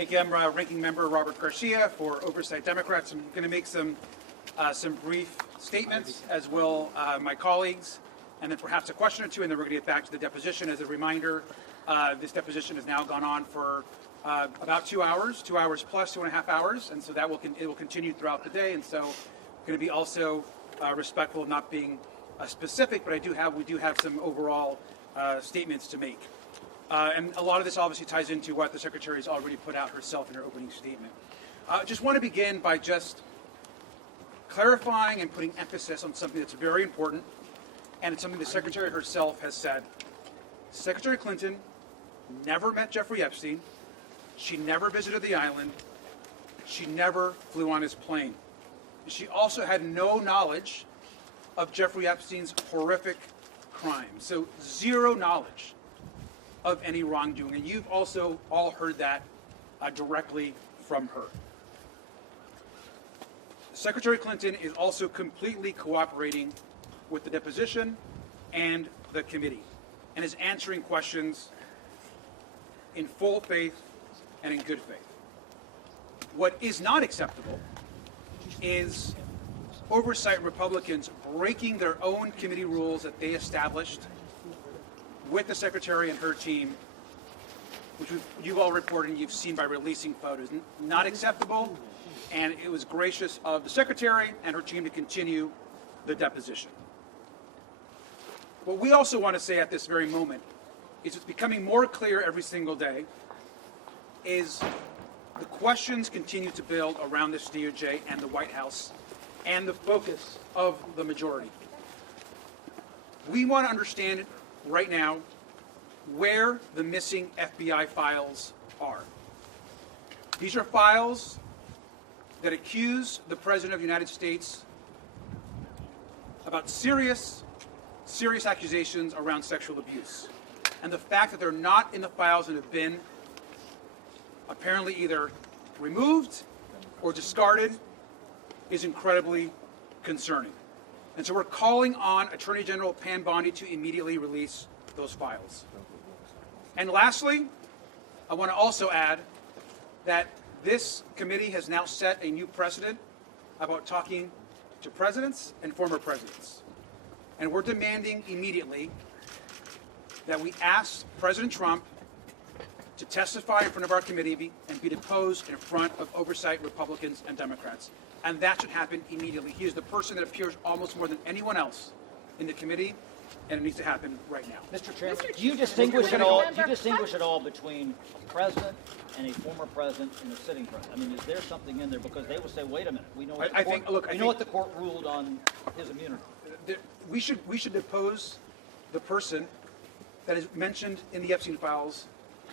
Thank you. I'm Ranking Member Robert Garcia for Oversight Democrats. I'm going to make some brief statements, as will my colleagues, and then perhaps a question or two, and then we're going to get back to the deposition. As a reminder, this deposition has now gone on for about 2 hours, 2 hours plus 2.5 hours, and so it will continue throughout the day. And so, I'm going to be also respectful of not being specific, but we do have some overall statements to make. And a lot of this obviously ties into what the Secretary has already put out herself in her opening statement. Just want to begin by just clarifying and putting emphasis on something that's very important, and it's something the Secretary herself has said. Secretary Clinton never met Jeffrey Epstein. She never visited the island. She never flew on his plane. She also had no knowledge of Jeffrey Epstein's horrific crime. So zero knowledge of any wrongdoing. And you've also all heard that directly from her. Secretary Clinton is also completely cooperating with the deposition and the committee, and is answering questions in full faith and in good faith. What is not acceptable is Oversight Republicans breaking their own committee rules that they established with the Secretary and her team, which you've all reported and you've seen by releasing photos. Not acceptable, and it was gracious of the Secretary and her team to continue the deposition. What we also want to say at this very moment is it's becoming more clear every single day is the questions continue to build around this DOJ and the White House and the focus of the majority. We want to understand right now where the missing FBI files are. These are files that accuse the President of the United States about serious accusations around sexual abuse. And the fact that they're not in the files and have been apparently either removed or discarded is incredibly concerning. And so we're calling on Attorney General Pam Bondi to immediately release those files. And lastly, I want to also add that this committee has now set a new precedent about talking to presidents and former presidents. And we're demanding immediately that we ask President Trump to testify in front of our committee and be deposed in front of Oversight Republicans and Democrats. And that should happen immediately. He is the person that appears almost more than anyone else in the committee, and it needs to happen right now. Mr. Chairman, do you distinguish at all between a president and a former president and a sitting president? I mean, is there something in there? Because they will say, wait a minute, we know what the court ruled on his immunity. We should depose the person that is mentioned in the Epstein files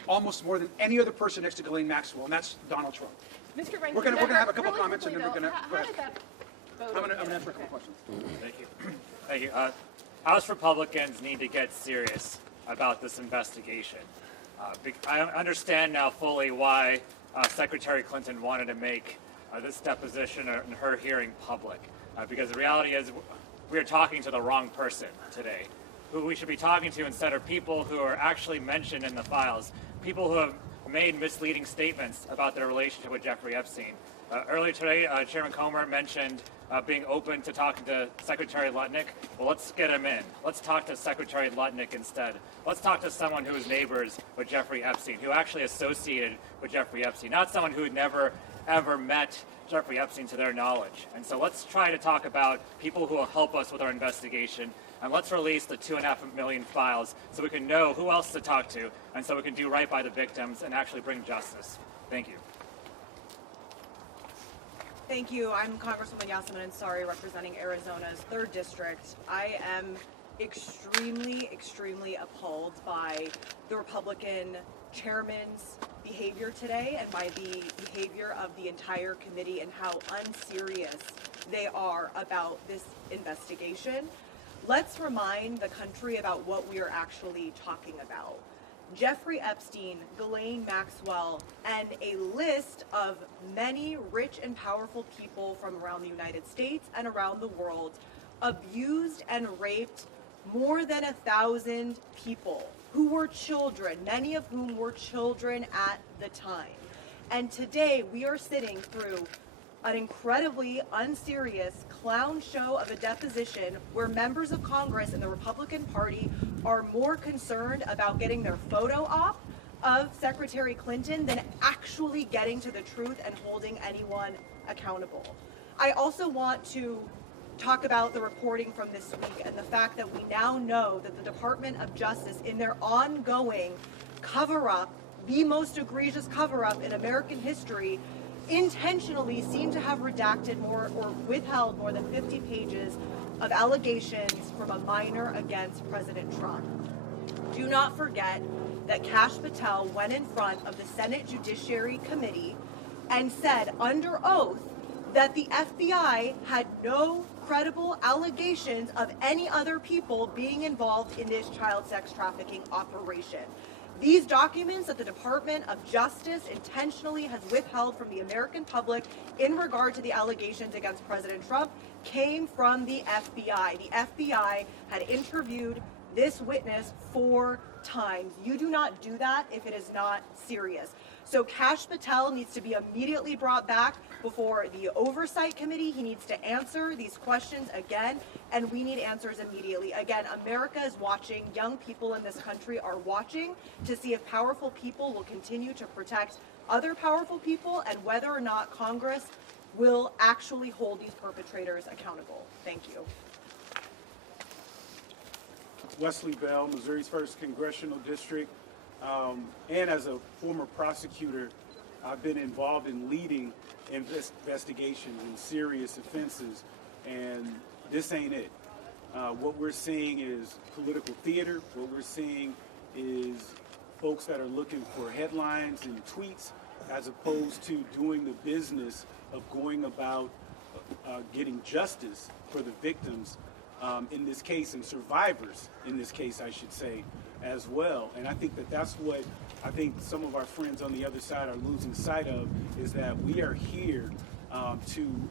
almost more than any other person next to Ghislaine Maxwell, and that's Donald Trump. Mr. Rankin, we're going to have a couple really comments, and then we're going to. How did that vote? I'm going to answer a couple questions. Thank you. Thank you. House Republicans need to get serious about this investigation. I understand now fully why Secretary Clinton wanted to make this deposition and her hearing public, because the reality is we are talking to the wrong person today. Who we should be talking to instead are people who are actually mentioned in the files, people who have made misleading statements about their relationship with Jeffrey Epstein. Earlier today, Chairman Comer mentioned being open to talking to Secretary Lutnick. Well, let's get him in. Let's talk to Secretary Lutnick instead. Let's talk to someone who is neighbors with Jeffrey Epstein, who actually associated with Jeffrey Epstein, not someone who had never, ever met Jeffrey Epstein to their knowledge. And so let's try to talk about people who will help us with our investigation, and let's release the 2.5 million files so we can know who else to talk to, and so we can do right by the victims and actually bring justice. Thank you. Thank you. I'm Congresswoman Yasmin Ansari, representing Arizona's 3rd District. I am extremely appalled by the Republican chairman's behavior today and by the behavior of the entire committee and how unserious they are about this investigation. Let's remind the country about what we are actually talking about. Jeffrey Epstein, Ghislaine Maxwell, and a list of many rich and powerful people from around the United States and around the world abused and raped more than 1,000 people who were children, many of whom were children at the time. And today we are sitting through an incredibly unserious clown show of a deposition where members of Congress and the Republican Party are more concerned about getting their photo op of Secretary Clinton than actually getting to the truth and holding anyone accountable. I also want to talk about the reporting from this week and the fact that we now know that the Department of Justice, in their ongoing cover-up, the most egregious cover-up in American history, intentionally seem to have redacted more or withheld more than 50 pages of allegations from a minor against President Trump. Do not forget that Kash Patel went in front of the Senate Judiciary Committee and said under oath that the FBI had no credible allegations of any other people being involved in this child sex trafficking operation. These documents that the Department of Justice intentionally has withheld from the American public in regard to the allegations against President Trump came from the FBI. The FBI had interviewed this witness 4 times. You do not do that if it is not serious. So Kash Patel needs to be immediately brought back before the Oversight Committee. He needs to answer these questions again, and we need answers immediately. Again, America is watching. Young people in this country are watching to see if powerful people will continue to protect other powerful people and whether or not Congress will actually hold these perpetrators accountable. Thank you. Wesley Bell, Missouri's 1st Congressional District, and as a former prosecutor, I've been involved in leading investigations in serious offenses, and this ain't it. What we're seeing is political theater. What we're seeing is folks that are looking for headlines and tweets as opposed to doing the business of going about getting justice for the victims in this case, and survivors in this case, I should say, as well. And I think that that's what I think some of our friends on the other side are losing sight of, is that we are here to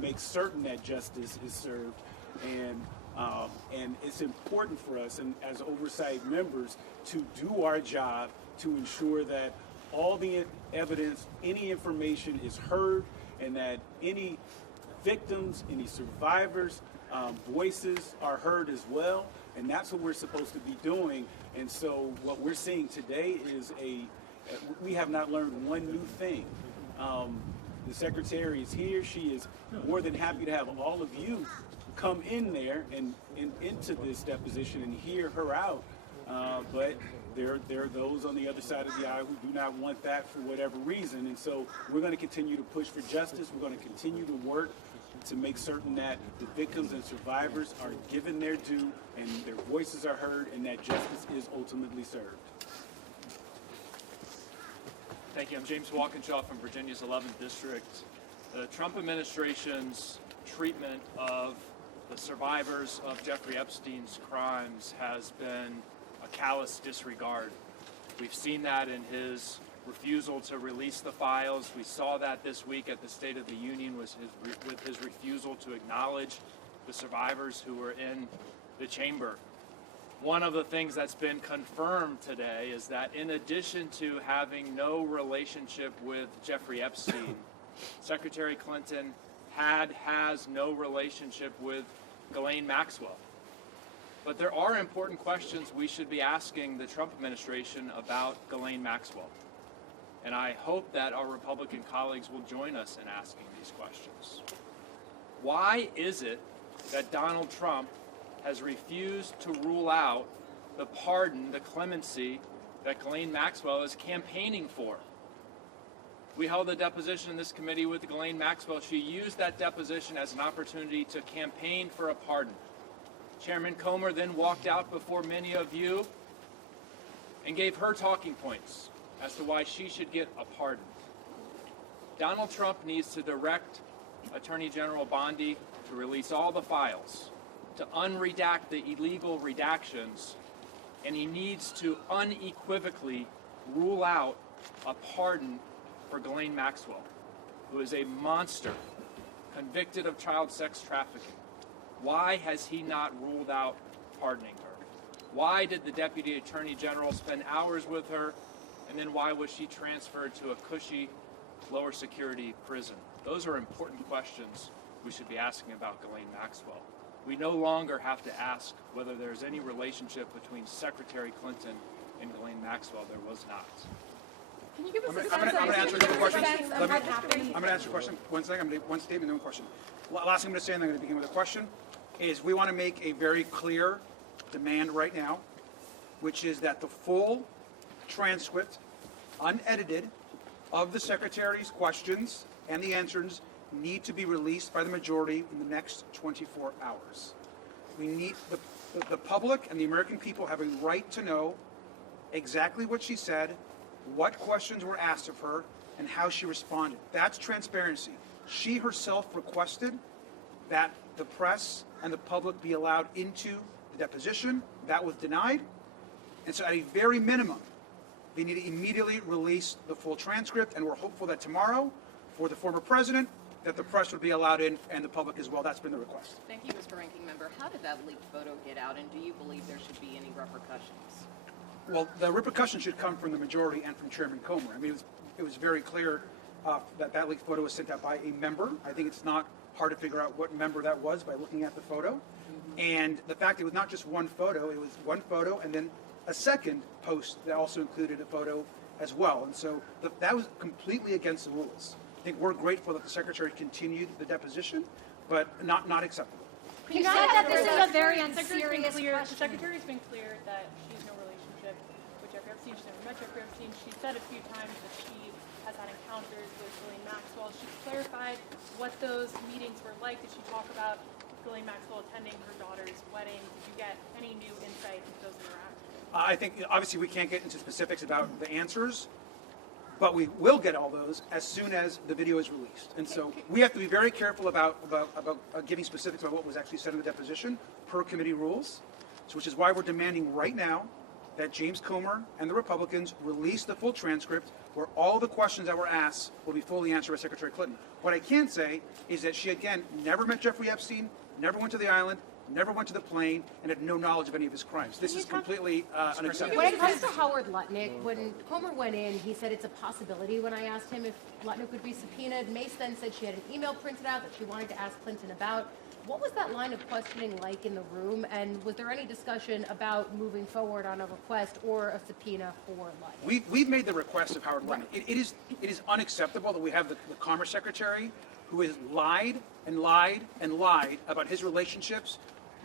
make certain that justice is served, and it's important for us, and as oversight members, to do our job to ensure that all the evidence, any information is heard, and that any victims, any survivors, voices are heard as well, and that's what we're supposed to be doing. And so what we're seeing today is we have not learned one new thing. The Secretary is here. She is more than happy to have all of you come in there and into this deposition and hear her out. But there are those on the other side of the aisle who do not want that for whatever reason. And so we're going to continue to push for justice. We're going to continue to work to make certain that the victims and survivors are given their due and their voices are heard and that justice is ultimately served. Thank you. I'm James Walkinshaw from Virginia's 11th District. The Trump administration's treatment of the survivors of Jeffrey Epstein's crimes has been a callous disregard. We've seen that in his refusal to release the files. We saw that this week at the State of the Union with his refusal to acknowledge the survivors who were in the chamber. One of the things that's been confirmed today is that in addition to having no relationship with Jeffrey Epstein, Secretary Clinton has no relationship with Ghislaine Maxwell. But there are important questions we should be asking the Trump administration about Ghislaine Maxwell. And I hope that our Republican colleagues will join us in asking these questions. Why is it that Donald Trump has refused to rule out the pardon, the clemency that Ghislaine Maxwell is campaigning for? We held a deposition in this committee with Ghislaine Maxwell. She used that deposition as an opportunity to campaign for a pardon. Chairman Comer then walked out before many of you and gave her talking points as to why she should get a pardon. Donald Trump needs to direct Attorney General Bondi to release all the files, to unredact the illegal redactions, and he needs to unequivocally rule out a pardon for Ghislaine Maxwell, who is a monster convicted of child sex trafficking. Why has he not ruled out pardoning her? Why did the Deputy Attorney General spend hours with her And then why was she transferred to a cushy, lower security prison? Those are important questions we should be asking about Ghislaine Maxwell. We no longer have to ask whether there's any relationship between Secretary Clinton and Ghislaine Maxwell. There was not. Can you give us I'm going to answer a couple questions. sense of I'm what happened? going to answer a question. One second. I'm going to one statement, then one question. Last thing I'm going to say, and I'm going to begin with a question, is we want to make a very clear demand right now, which is that the full transcript, unedited, of the Secretary's questions and the answers need to be released by the majority in the next 24 hours. We need the public and the American people have a right to know exactly what she said, what questions were asked of her, and how she responded. That's transparency. She herself requested that the press and the public be allowed into the deposition. That was denied. And so at a very minimum, they need to immediately release the full transcript, and we're hopeful that tomorrow, for the former president, that the press would be allowed in and the public as well. That's been the request. Thank you, Mr. Ranking Member. How did that leaked photo get out, and do you believe there should be any repercussions? Well, the repercussions should come from the majority and from Chairman Comer. I mean, it was very clear that leaked photo was sent out by a member. I think it's not hard to figure out what member that was by looking at the photo. And the fact it was not just one photo, it was one photo and then a second post that also included a photo as well. And so that was completely against the rules. I think we're grateful that the Secretary continued the deposition, but not acceptable. You said that this is a very unserious The question. Secretary's been clear that she has no relationship with Jeffrey Epstein. She's never met Jeffrey Epstein. She said a few times that she has had encounters with Ghislaine Maxwell. She clarified what those meetings were like. Did she talk about Ghislaine Maxwell attending her daughter's wedding? Did you get any new insight into those interactions? I think, obviously, we can't get into specifics about the answers, but we will get all those as soon as the video is released. And so we have to be very careful about giving specifics about what was actually said in the deposition per committee rules, so which is why we're demanding right now that James Comer and the Republicans release the full transcript where all the questions that were asked will be fully answered by Secretary Clinton. What I can say is that she, again, never met Jeffrey Epstein, never went to the island, never went to the plane, and had no knowledge of any of his crimes. This is completely unacceptable. When it comes to Howard Lutnick, when Comer went in, he said it's a possibility when I asked him if Lutnick would be subpoenaed. Mace then said she had an email printed out that she wanted to ask Clinton about. What was that line of questioning like in the room, and was there any discussion about moving forward on a request or a subpoena for Lutnick? We've made the request of Howard Lutnick. It is unacceptable that we have the Commerce Secretary who has lied and lied and lied about his relationships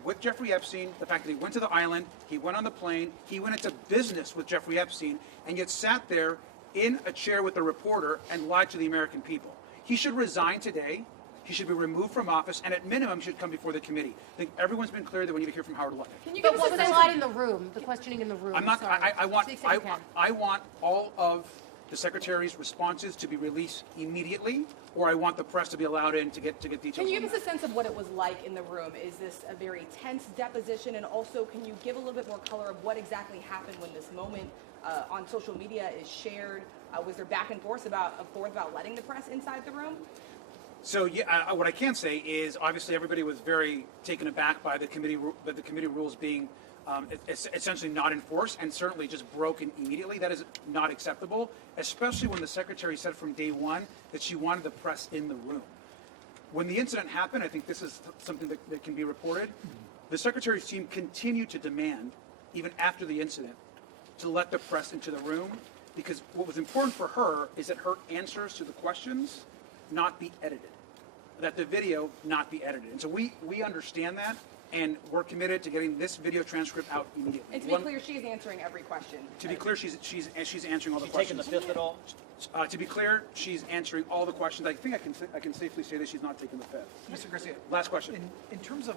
with Jeffrey Epstein, the fact that he went to the island, he went on the plane, he went into business with Jeffrey Epstein, and yet sat there in a chair with a reporter and lied to the American people. He should resign today. He should be removed from office, and at minimum, should come before the committee. I think everyone's been clear that we need to hear from Howard Lutnick. Can you But give what us was a the sense line in the room, the questioning in the room? I'm not. Sorry. I want. To the extent you can. I want all of the Secretary's responses to be released immediately, or I want the press to be allowed in to get details. Can you on give us that. a sense of what it was like in the room? Is this a very tense deposition? And also, can you give a little bit more color of what exactly happened when this moment on social media is shared? Was there back and forth about letting the press inside the room? So yeah, what I can say is obviously everybody was very taken aback by the committee rules being essentially not enforced and certainly just broken immediately. That is not acceptable, especially when the Secretary said from day one that she wanted the press in the room. When the incident happened, I think this is something that can be reported, the Secretary's team continued to demand, even after the incident, to let the press into the room, because what was important for her is that her answers to the questions not be edited, that the video not be edited. And so we understand that, and we're committed to getting this video transcript out immediately. And to be clear, she is answering every question. To be clear, she's answering all the She's taking the questions. fifth at all? To be clear, she's answering all the questions. I think I can safely say that she's not taking the fifth. Mr. Garcia, Last question. in terms of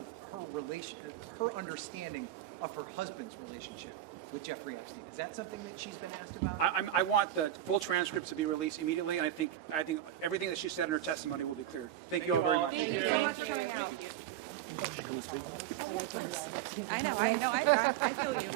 her understanding of her husband's relationship with Jeffrey Epstein, is that something that she's been asked about? I want the full transcript to be released immediately, and I think everything that she said in her testimony will be clear. Thank you all very much. Thank you so much for coming out. I know, I feel you.